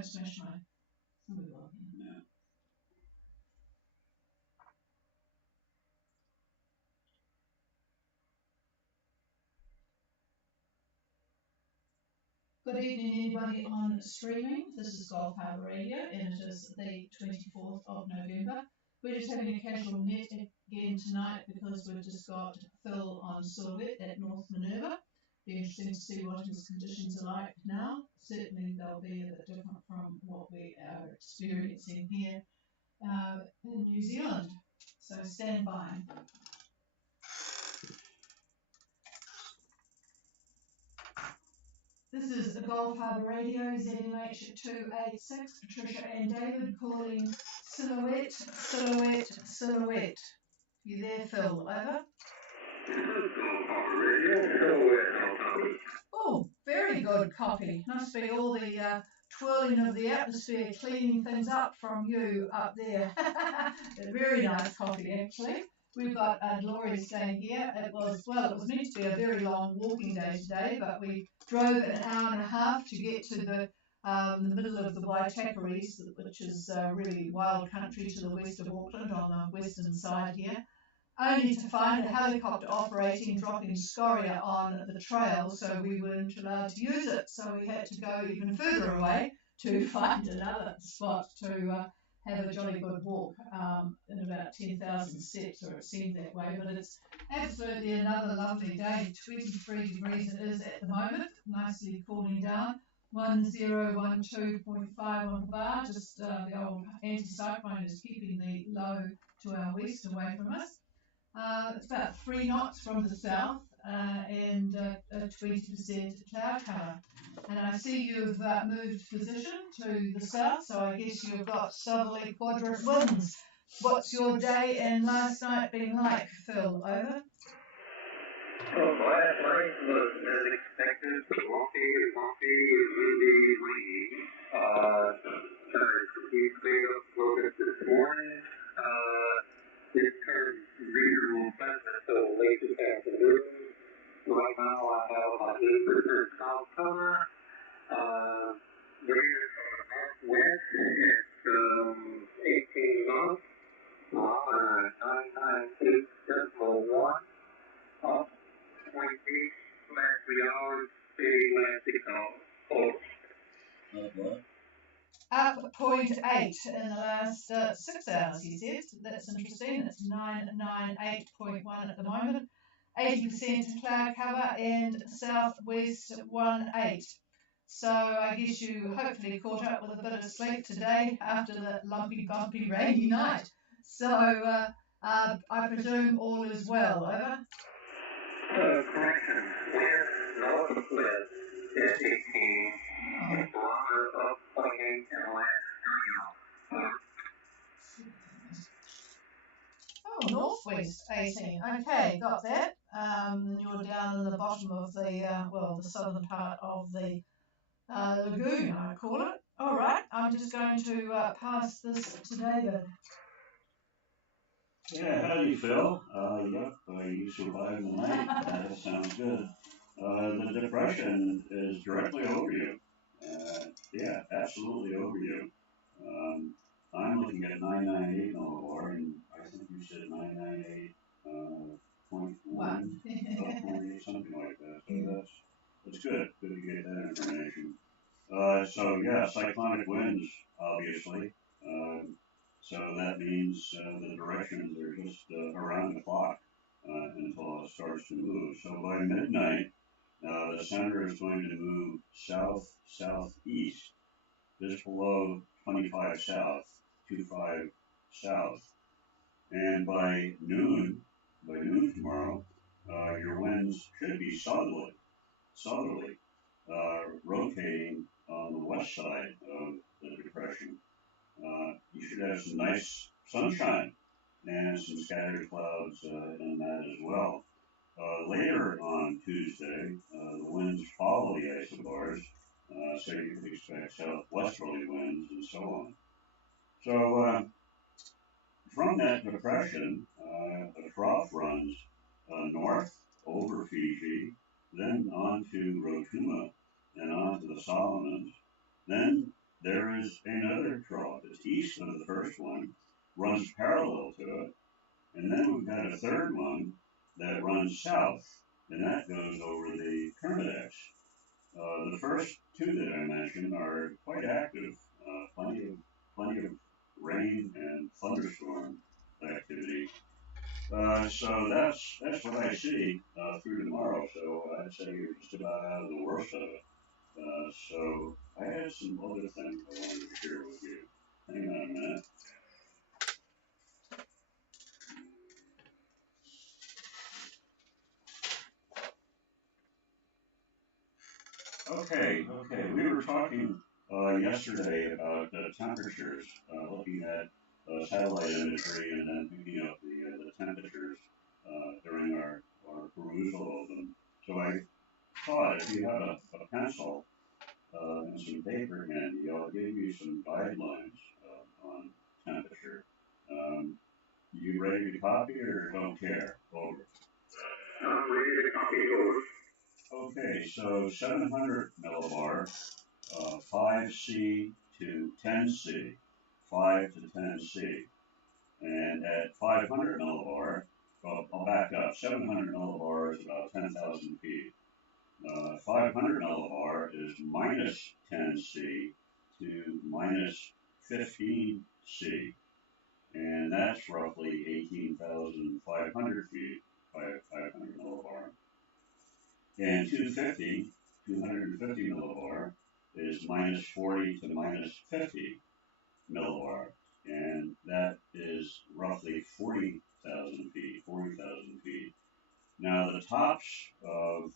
don't smash my somebody on here. Yeah. Good evening, everybody on streaming. This is Golf Harbour Radio, and it is the 24th of November. We're just having a casual net again tonight because we've just got Phil on Silhouette at North Minerva. Be interesting to see what his conditions are like now. Certainly they'll be a bit different from what we are experiencing here in New Zealand. So stand by. This is Golf Harbour Radio, ZMH 286, Patricia and David calling Silhouette, Silhouette, Silhouette. You there, Phil? Over. Golf Harbour Radio, Silhouette. Oh, very good copy. Must be all the twirling of the atmosphere cleaning things up from you up there. A very nice copy, actually. We've got a glorious day here. It was meant to be a very long walking day today, but we drove an hour and a half to get to the middle of the Waitakaris, which is really wild country to the west of Auckland on the western side here, only to find a helicopter operating, dropping scoria on the trail, so we weren't allowed to use it. So we had to go even further away to find another spot to have a jolly good walk in about 10,000 steps, or it seemed that way. But it's absolutely another lovely day. 23 degrees it is at the moment, nicely cooling down. 1012.5 on the bar, just the old anticyclone is keeping the low to our west away from us. It's about 3 knots from the south and a 20% cloud cover. And I see you've moved position to the south, so I guess you've got southerly quadrant winds. What's your day and last night been like, Phil? Over. Well, last night was as expected, wonky, windy, rainy. We cleared up a little bit this morning. It turned reasonable pleasant until late this afternoon. Right now I have my 8% cloud cover. Wind from the northwest at 18 knots. 998.1. Up 20 last 3 hours, staying last 6 hours. What? Up 0.8 in the last 6 hours, he says. That's interesting. It's 998.1 at the moment. 80% cloud cover and southwest 18. So I guess you hopefully caught up with a bit of sleep today after the lumpy, bumpy, rainy night. So I presume all is well. Over. Correction. Wind northwest at 18. Up 0.8 in the last 3 hours. Oh, northwest 18. Okay, got that. You're down in the bottom of the southern part of the lagoon, I call it. All right, I'm just going to pass this to David. Yeah, howdy, Phil. You survived the night. That sounds good. The depression is directly over you. Yeah, absolutely over you. I'm looking at 998 or and I think you said 998.1, something like that. So that's good. Good to get that information. So yeah, cyclonic winds, obviously. So that means the directions are just around the clock until it starts to move. So by midnight, the center is going to move south-southeast, just below 25 south, 25 south. And by noon tomorrow, your winds should be southerly, rotating on the west side of the depression. You should have some nice sunshine and some scattered clouds in that as well. Later on Tuesday, the winds follow the isobars, so you can expect southwesterly winds and so on. So from that depression, a trough runs north over Fiji, then on to Rotuma, and on to the Solomons, then there is another trough that's east of the first one, runs parallel to it, and then we've got a third one that runs south, and that goes over the Kermadex. The first two that I mentioned are quite active. Plenty of rain and thunderstorm activity. So that's what I see through tomorrow. So I'd say you're just about out of the worst of it. So I had some other things I wanted to share with you. Hang on a minute. Okay. We were talking yesterday about temperatures, looking at satellite imagery and then picking up the temperatures during our perusal of them. So I thought if you have a pencil and some paper handy, I'll give you some guidelines on temperature. You ready to copy or don't care? Over. I'm ready to copy yours. Okay, so 700 millibar, 5C to 10C, 5 to 10C. And at 500 millibar, well, I'll back up. 700 millibar is about 10,000 feet. 500 millibar is minus 10C to minus 15C. And that's roughly 18,500 feet, 500 millibar. And 250 millibar is minus 40 to minus 50 millibar. And that is roughly 40,000 feet, 40,000 feet. Now the tops of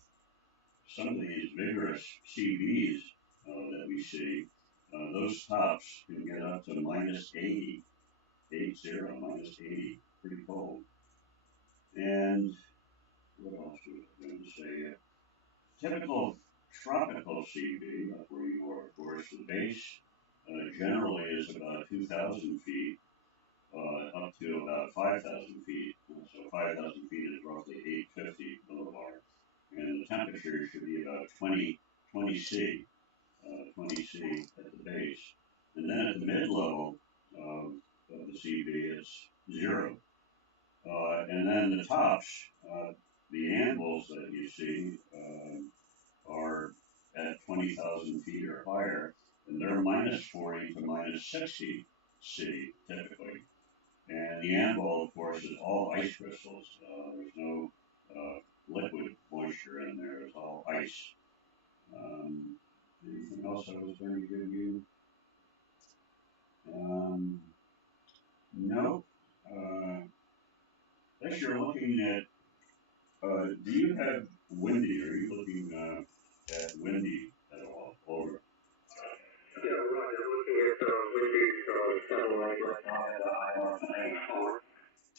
some of these vigorous CVs that we see, those tops can get up to minus 80, minus 80, pretty cold. And what else was I going to say? Typical tropical CV, where you are, of course, the base generally is about 2,000 feet up to about 5,000 feet. So 5,000 feet is roughly 850 millibar. And the temperature should be about 20 C, 20 C at the base. And then at the mid-level of the CV, it's 0. And then the tops, the anvils that you see are at 20,000 feet or higher, and they're minus 40 to minus 60 C typically. And the anvil, of course, is all ice crystals. There's no liquid moisture in there. It's all ice. Anything else I was going to give you? Nope. As you're looking at, do you have windy? Are you looking at windy at all? Over. Yeah, right. I'm looking at Wendy's satellite right now at IR 4.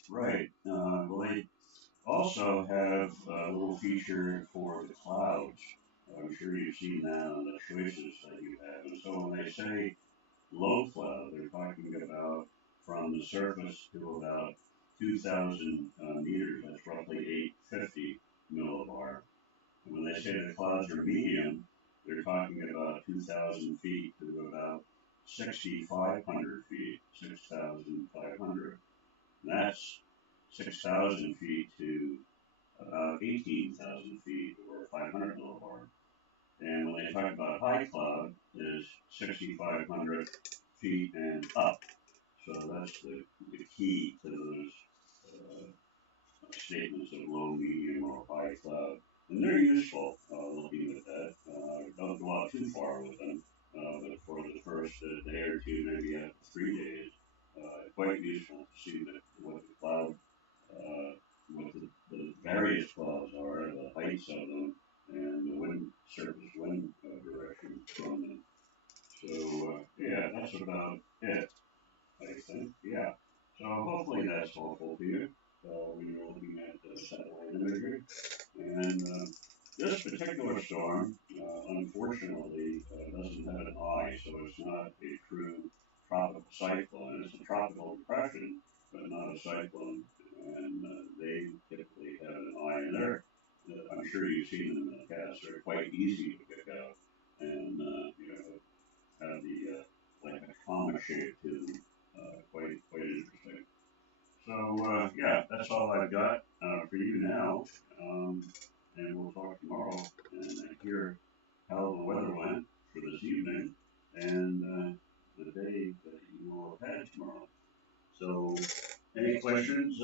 Right. Well, they also have a little feature for the clouds. I'm sure you've seen that on the choices that you have. And so when they say low cloud, they're talking about from the surface to about 2,000 meters. That's roughly 850 millibar. And when they say the clouds are medium, they're talking about 2,000 feet to about 6,500 feet, 6,500. And that's 6,000 feet to about 18,000 feet or 500 millibar. And when they talk about high cloud, is 6,500 feet and up. So that's the key to those statements of low, medium, or high cloud. And they're useful looking at that. Don't go out too far with them, but for the first day or two, maybe up to 3 days, quite useful to see what the cloud, what the various clouds are, the heights of them, and the surface wind direction from them. So, yeah, that's about it, I think. Yeah. So hopefully that's helpful to you when you're looking at satellite imagery. And this particular storm, unfortunately, doesn't have an eye, so it's not a true tropical cyclone. It's a tropical depression, but not a cyclone. And they typically have an eye, and I'm sure you've seen them in the past. They're quite easy to pick out, and have the shape too. Quite interesting. So yeah, that's all I've got for you now. Um, and we'll talk tomorrow and hear how the weather went for this evening and the day that you will have had tomorrow. So, any questions?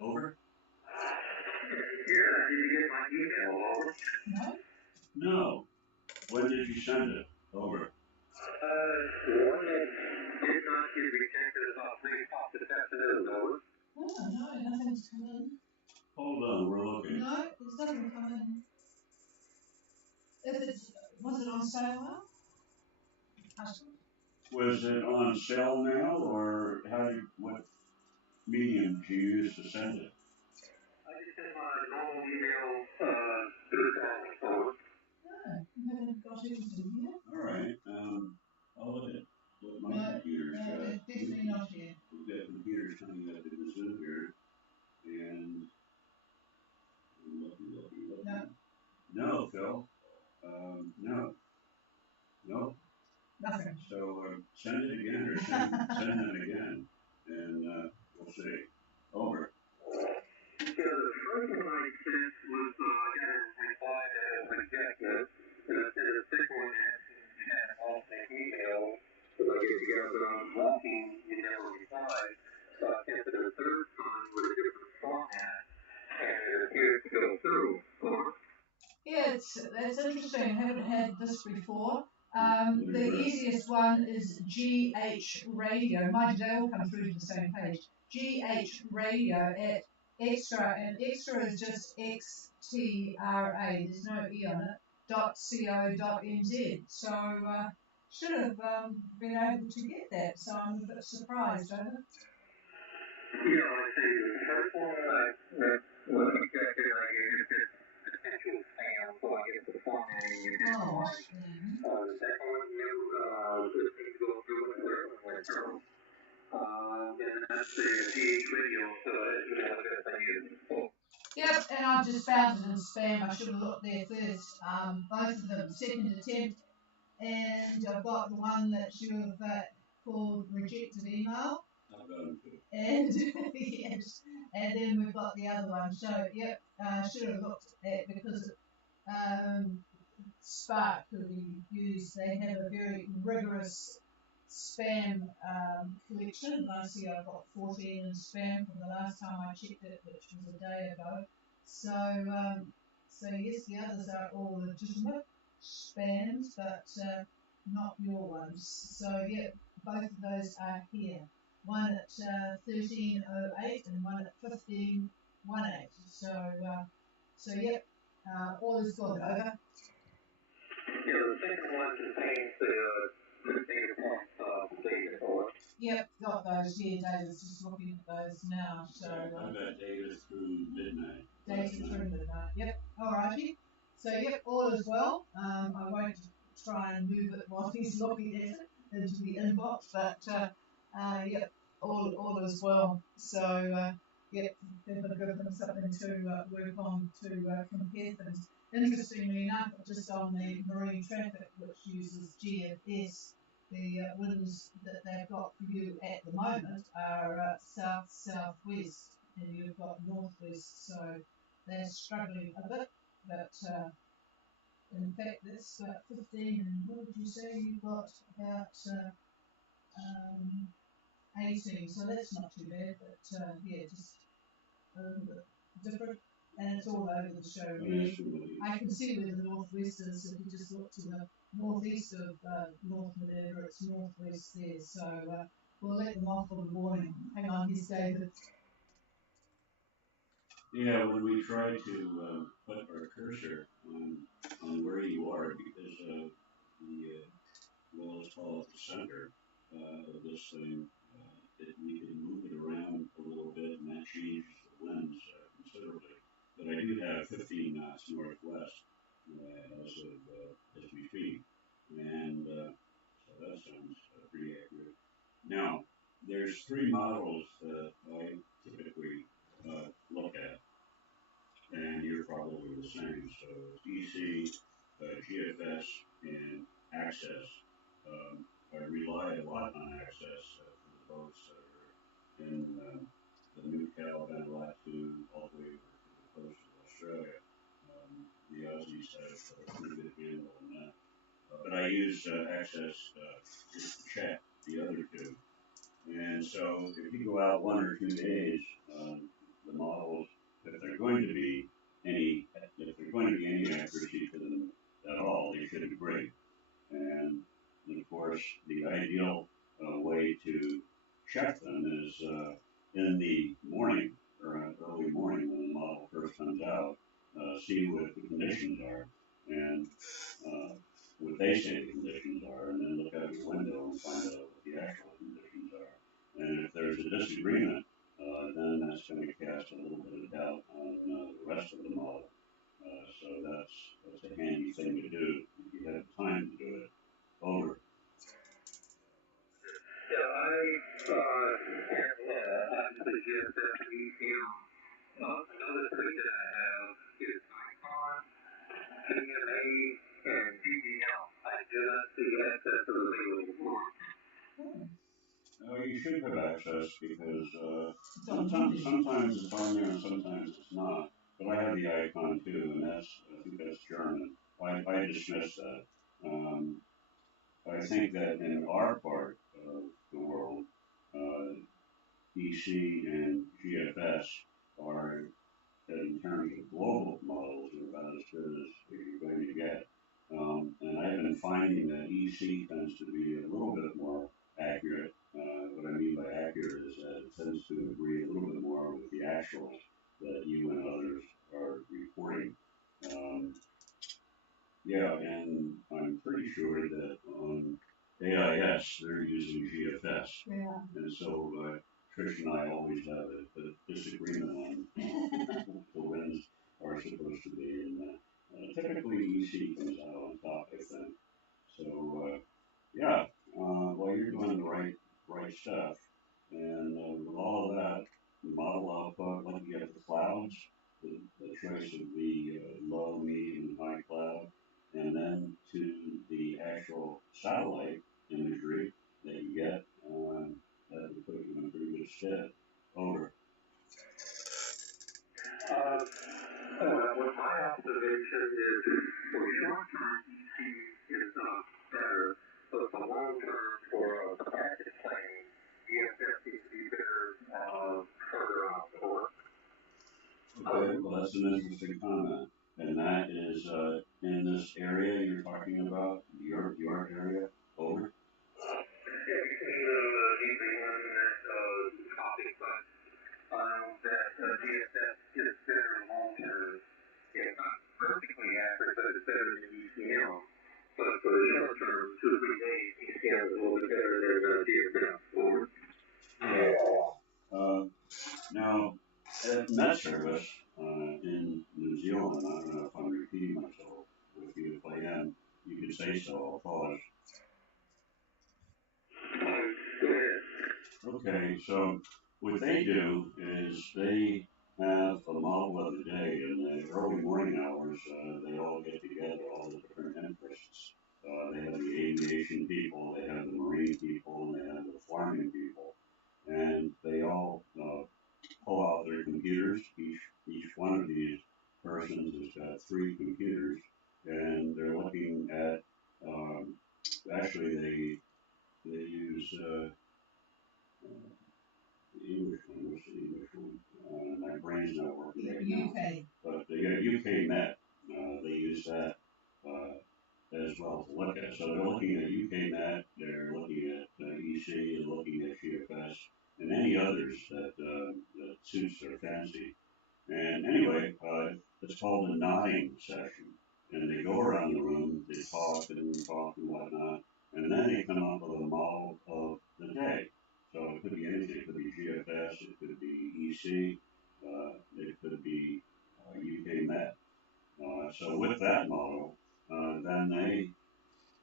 Over? Yeah, did you get my email over? No? No. When did you send it? Over. One that did not get rejected about 3 o'clock this afternoon, over. Oh, no, nothing's come in. Hold on, we're looking. No, there's nothing come in. Was it on sale now? Was it on sale now, or what medium did you use to send it? I just sent my normal email through the over. No, I haven't got anything here. All right. I'll look at what my No, computer's got. it's definitely not here. We've got computers coming up in the Zoom here, and looking. No. No, Phil. No. No. Nothing. So send it again, or send them again, and we'll see. Over. So the first one I sent was, I got a reply that it was rejected, and I sent a second one and all the email, so I guess you guys are on walking, you never replied, so I sent it a third time with a different format, and it appears to go through. Over. Yeah, it's interesting. I haven't had this before. The easiest one is GH Radio. Mind you, they all come through to the same page. GH Radio at Extra, and Extra is just XTRA. There's no E on it. .co.nz. So should have been able to get that. So I'm a bit surprised, over. Yeah, I see. The first one that was rejected, I guess it's potential spam, so I guess the formatting is right. The second one, just need to go through and went through. And that's the GH radio, so that's what I use. Yep, and I've just found it in spam. I should have looked there first. Both of them, second attempt, and I've got the one that you've called rejected email. And yes, and then we've got the other one. So yep, should have looked at because Spark, who we use, they have a very rigorous spam collection. And I see I've got 14 in spam from the last time I checked it, which was a day ago. So yes, the others are all legitimate spams, but not your ones. So yeah, both of those are here. One at 13:08 and one at 15:18. So yep, all is good. Over. Yeah, the second one contains the data points data for it. Yep, got those. Yeah, David's just looking at those now. So I've got data through midnight. Data through midnight. Yep. Alrighty. So yep, all is well. I won't try and move it while he's looking at it into the inbox, but yep, all is well. So yep, definitely give them something to work on to compare things. Interestingly enough, just on the marine traffic, which uses GFS, the winds that they've got for you at the moment are south-southwest, and you've got northwest, so they're struggling a bit, but in fact that's about 15, and what did you say, you've got about 18, so that's not too bad, but yeah, just a little bit different. And it's all over the show, really. I can see where the northwest is. If you just look to the northeast of North Madeira, it's northwest there. So we'll let them off for the warning. Hang on, here's David. Yeah, when we try to put our cursor on where you are, because of the, well, let's call it the center of this thing, we can move it around a little bit, and that changes the winds considerably. But I do have 15 knots northwest as we speak, and so that sounds pretty accurate. Now, there's three models that I typically look at, and you're probably the same. So EC, GFS, and Access. I rely a lot on access for the boats that are in the New Caledonia latitude all the way over to the coast of Australia. The Aussies have a pretty good handle on that. But I use access just to check the other two. And so if you go out 1 or 2 days, the models, if they're going to be if there's going to be any accuracy to them at all, they should be great. And of course, the ideal way to check them is in the morning or early morning when the model first comes out, see what the conditions are and what they say the conditions are, and then look out your window and find out what the actual conditions are. And if there's a disagreement, then that's going to cast a little bit of doubt on the rest of the model. So that's a handy thing to do if you have time to do it. Over. Yeah, I suggest that we another thing that I have is icon, CMA, and DDL. I do not see access to the available. You should have access because sometimes it's on there and sometimes it's not. But I have the icon too, and I think that's German. I dismiss that. Um, I think that in our part of the world, uh, EC and GFS are, in terms of global models, are about as good as you're going to get. And I've been finding that EC tends to be a little bit more accurate. What I mean by accurate is that it tends to agree a little bit more with the actuals that you and others are reporting. Um, yeah, and I'm pretty sure that on AIS they're using GFS. Yeah. And so Trish and I always have a disagreement on what the winds are supposed to be. And typically EC comes out on top, I think. So, yeah, well, you're doing the right stuff. And with all of that, the model output, looking at the clouds, the choice of the low, medium, and high cloud, and then to the actual satellite imagery that you get, that would put you in a pretty good stead. Over. Well, my observation is for short-term EC is better, but for long-term for packet planning, EFS seems to be better further out north. Okay, well, that's an interesting comment. And that is in this area you're talking about, your area, over? Yeah, between DB1 and topic, but that DFS is better long-term. It's not perfectly accurate, but it's better than ECM. But for the short term, 2 or 3 days, ECM is a little bit better than DFS. Over. Now, at Met Service in New Zealand, I don't know if I'm repeating myself with you. If I am, you can say so. I'll pause. Go ahead. Okay, so what they do is they have a model of the day in the early morning hours. They all get together, all the different interests. They have the aviation people, they have the marine people, and they have the farming people, and they all pull out their computers. Each one of these persons has got 3 computers, and they're looking at. Actually, they use the English one. What's the English one? My brain's not working right now. UK. But they got UK Met. They use that as well to look at. So they're looking at UK Met. They're looking at EC. They're looking at GFS and any others that suits their fancy. And anyway, it's called a nodding session. And they go around the room, they talk and whatnot, and then they come up with a model of the day. So it could be anything. It could be GFS, it could be EC, it could be UK Met. So with that model, then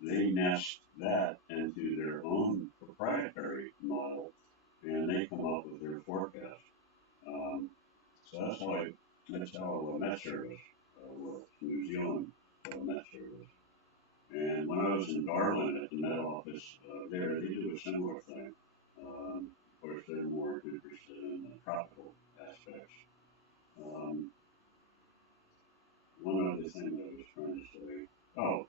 they nest that into their own proprietary model, and they come up with their forecast. Um, so that's how Met Service works. New Zealand Met Service. And when I was in Darwin at the Met Office there do a similar thing. Of course, they're more interested in the tropical aspects. Um, one other thing that I was trying to say. Oh,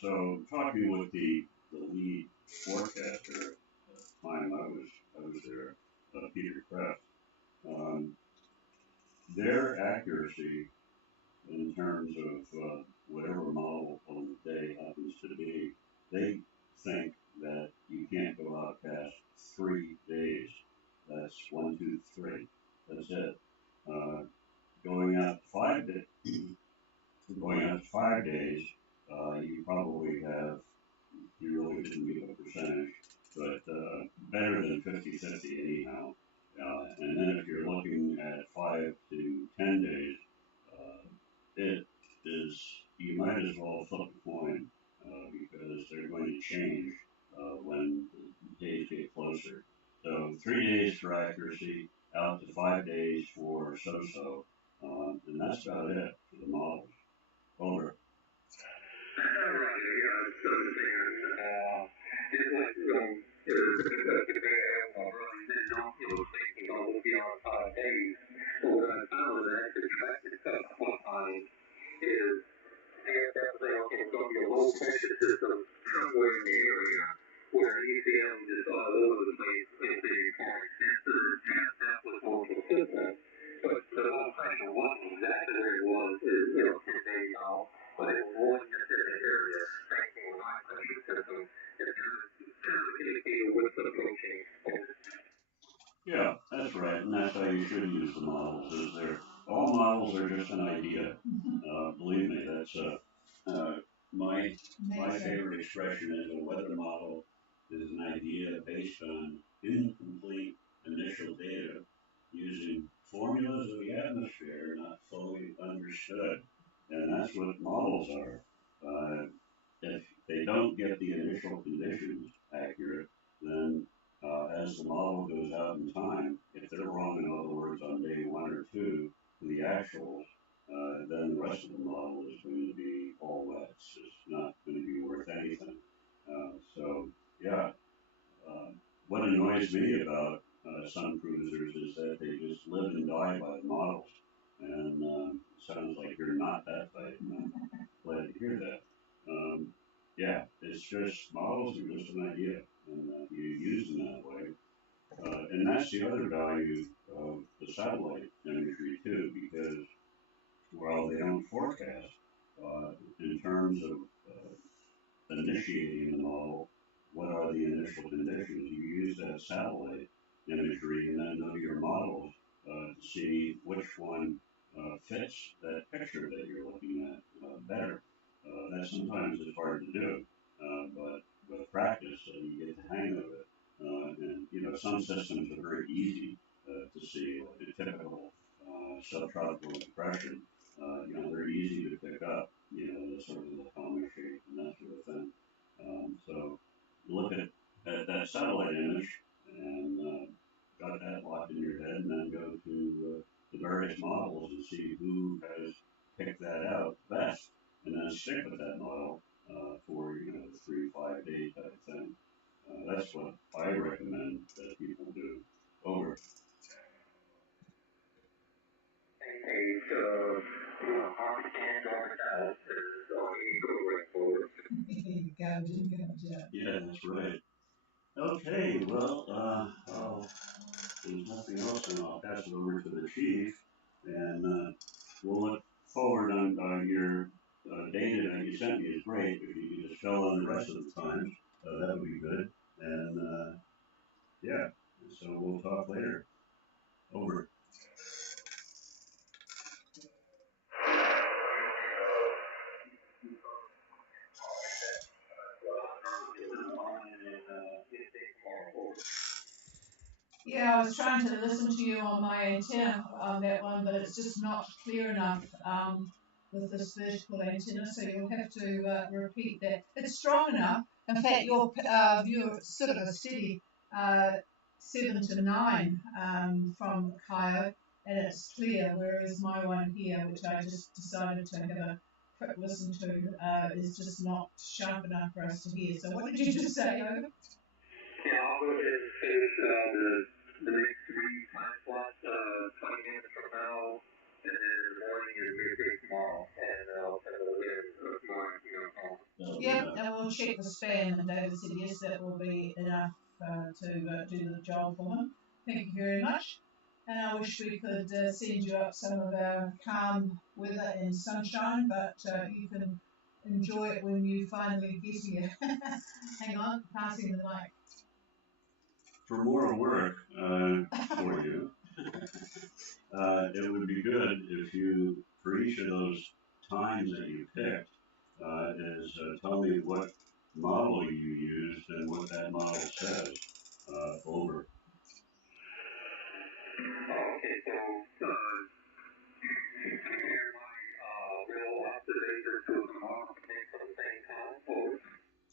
so talking with the lead forecaster at the time I was there, Peter Kraft, um, their accuracy in terms of whatever model on the day happens to be, they think that you can't go out past 3 days. That's 1, 2, 3. That's it. Uh, going out 5 days, going out 5 days, you probably have, you really didn't give a percentage, but better than 50-50 anyhow. And then if you're looking at 5 to 10 days, it is, you might as well flip a coin because they're going to change when the days get closer. So 3 days for accuracy, out to 5 days for so-so, and that's about it for the models. Over. Somewhere in the area where ECM is all over the place in the foreign extent, that was more consistent. But the whole thing of what exactly where it was is, 10 days out, but it was one specific area, thanks to a high pressure system, and kind of indicated what's approaching. Yeah, that's right, and that's how you should use the models. Is they're all models are just an idea. Believe me, that's my favorite expression is a weather model is an idea based on incomplete initial data using formulas of the atmosphere not fully understood, and that's what models are. If they don't get the initial conditions accurate, then as the model goes out in time, if they're wrong, in other words, on day 1 or 2, the actuals, then the rest of the model is going to be all wet. It's not going to be worth anything. So, yeah, what annoys me about some cruisers is that they just live and die by the models. And it sounds like you're not that type. I'm glad to hear that. Yeah, it's just models are just an idea, and you use them that way. And that's the other value of the satellite imagery too, because while they don't forecast, in terms of initiating the model, what are the initial conditions? You use that satellite imagery and then know your models to see which one fits that picture that you're looking at better. That sometimes is hard to do, but with practice, you get the hang of it. And some systems are very easy to see, like a typical subtropical depression. They're easy to pick up. The sort of the coma shape and that sort of thing. So you look at that satellite image and got that locked in your head, and then go to the various models and see who has picked that out best, and then stick with that model for the 3 5 day type thing. That's what I recommend that people do. Over. Yeah, that's right. Okay, well, there's nothing else, and I'll pass it over to the chief, and we'll look forward on your data that you sent me is great. If you could just fill in the rest of the times, that would be good. And yeah, so we'll talk later. Over. Yeah, I was trying to listen to you on my antenna on that one, but it's just not clear enough with this vertical antenna, so you'll have to repeat that. It's strong enough. In fact, your view is sort of a steady 7 to 9 from Coyote, and it's clear, whereas my one here, which I just decided to have a quick listen to, is just not sharp enough for us to hear. So what did you just say, Over? Yeah, I'll go ahead and finish the next three time slots 20 minutes from now, and then in the morning is going to be tomorrow, and I'll send it in tomorrow, you know, home. Yep, and we'll check the spam. And David said yes, that will be enough to do the job for him. Thank you very much. And I wish we could send you up some of our calm weather and sunshine, but you can enjoy it when you finally get here. Hang on, passing the mic. For more work for you, it would be good if you, for each of those times that you picked, tell me what model you used and what that model says over. Okay, so compare my real observations to the model came from the same time, or?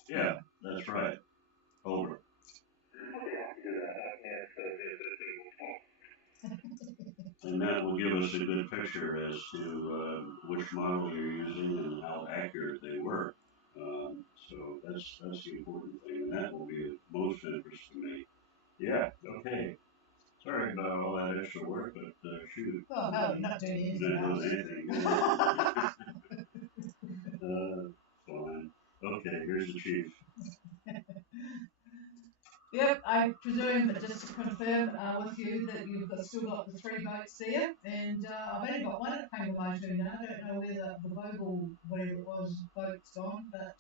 Yeah, that's right. Over. Okay, I can do that. Yeah, so And that will give us a good picture as to which model you're using and how accurate they were. So that's the important thing, and that will be of most interest to me. Yeah, okay. Sorry about all that extra work, but shoot. Oh, no, you're not doing anything You're not else. doing anything. Fine. Okay, here's the chief. Yep, I presume that just to confirm with you that you've still got the 3 votes there, and I've only got one that came to my turn now. I don't know whether the Vogel, whatever it was, vote's gone, but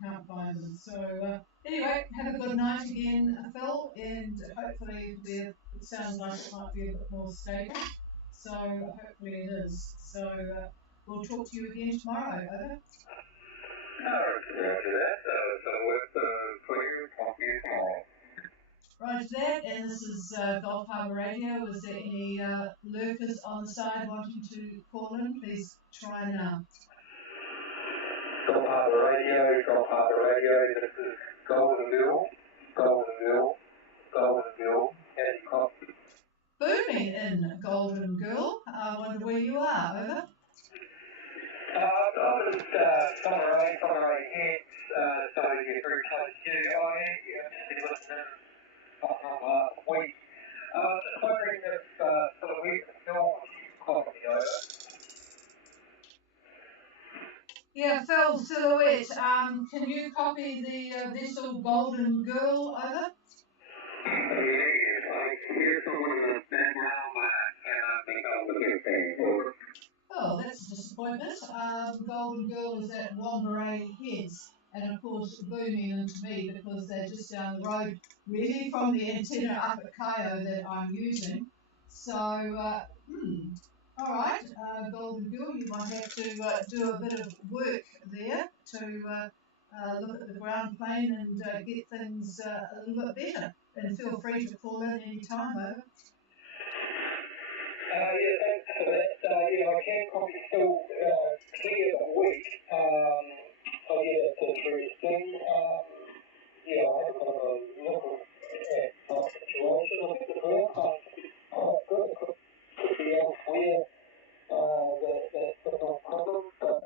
can't find them. So anyway, have a good night again, Phil, and hopefully it sounds like it might be a bit more stable. So hopefully it is. So we'll talk to you again tomorrow. Over. Roger that. So with pleasure, talk to you tomorrow. Roger that, and this is Gulf Harbour Radio. Is there any lurkers on the side wanting to call in? Please try now. Gulf Harbour Radio, this is Goldenville, and coffee. Booming in Golden Girl. I wonder where you are. Over. I was Sunrise Hits, starting to get very close to just been listening last week. Just wondering if for the week of film coffee over. Yeah, Phil Silhouette. Can you copy the vessel Golden Girl? Over. Yes, I hear someone in the background, but I cannot make out what they're saying. Over. Oh, that's a disappointment. Golden Girl is at Womberay Heads, and of course booming into me because they're just down the road, really from the antenna up at Kayo that I'm using. So, all right, Golden Girl, you might have to do a bit of work there to look at the ground plane and get things a little bit better. And feel free to call in any time, over. Yeah, thanks for that. I can probably still clear the week. So yeah, that's interesting. I haven't got a look at my situation on the ground. Quite good. Could be elsewhere that's no problem. But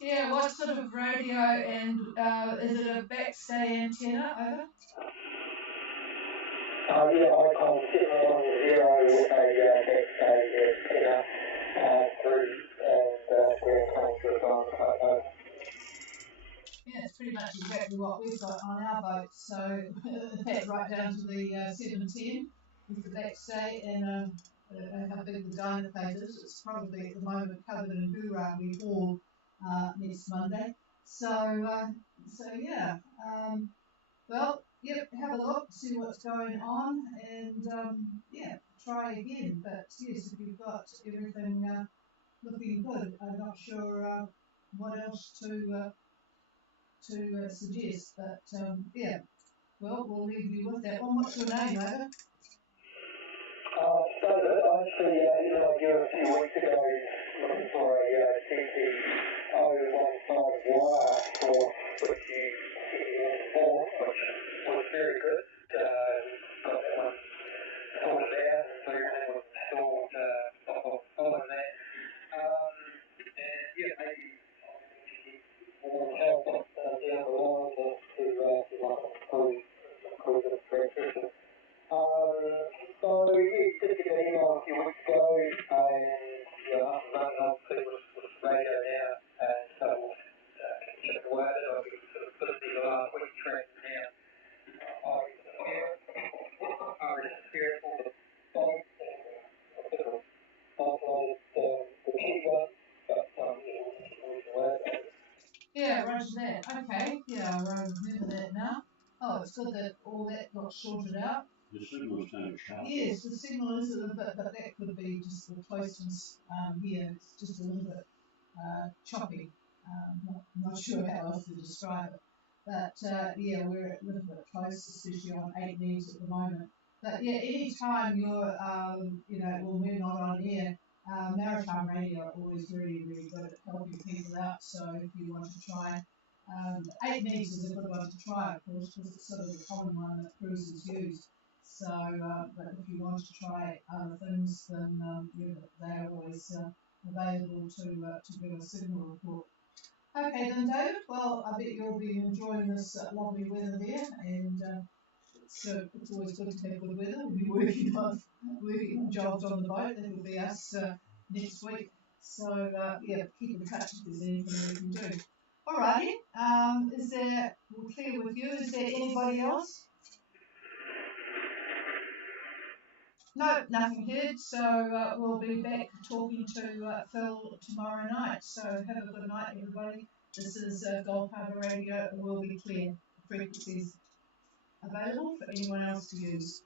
Yeah, what sort of radio and is it a backstay antenna, over? I called sitting on the zero with a backstay antenna through and we're coming to the phone. Yeah, it's pretty much exactly what we've got on our boat. So, in fact, right down to the 710 with the backstay and how big the dyno plate is. It's probably at the moment covered in hoorah we haul next Monday. So yeah. Well, yep, have a look, see what's going on, and try again. But yes, if you've got everything looking good, I'm not sure what else to suggest. But well, we'll leave you with that one. What's your name, over? So actually, emailed you a few weeks ago looking for a CC one-side wire for which you informed, which was very good. Got that one sorted out, so everything was installed on that. And maybe more help down the line. Yeah, roger that. Okay, yeah, I remember that now. Oh, it's good that all that got sorted out. The signal is kind of choppy. Yes, the signal is a little bit, but that could be just the closeness here. It's just a little bit choppy. Not sure how else to describe it. But yeah, we're a little bit close, especially on 8 megs at the moment. But yeah, any time you're, when we're not on air, Maritime Radio are always really, really good at helping people out. So if you want to try, 8 megs is a good one to try, of course, because it's sort of the common one that cruisers use. So, but if you want to try other things, then they're always available to give a signal report. Okay then, David. Well, I bet you'll be enjoying this lovely weather there, and it's always good to have good weather. We'll be working jobs on the boat. That will be us next week. So yeah, keep in touch if there's anything we can do. Alrighty. We're clear with you. Is there anybody else? No, nothing heard. So we'll be back talking to Phil tomorrow night. So have a good night, everybody. This is Gold Harbour Radio. It will be clear. Frequencies available for anyone else to use.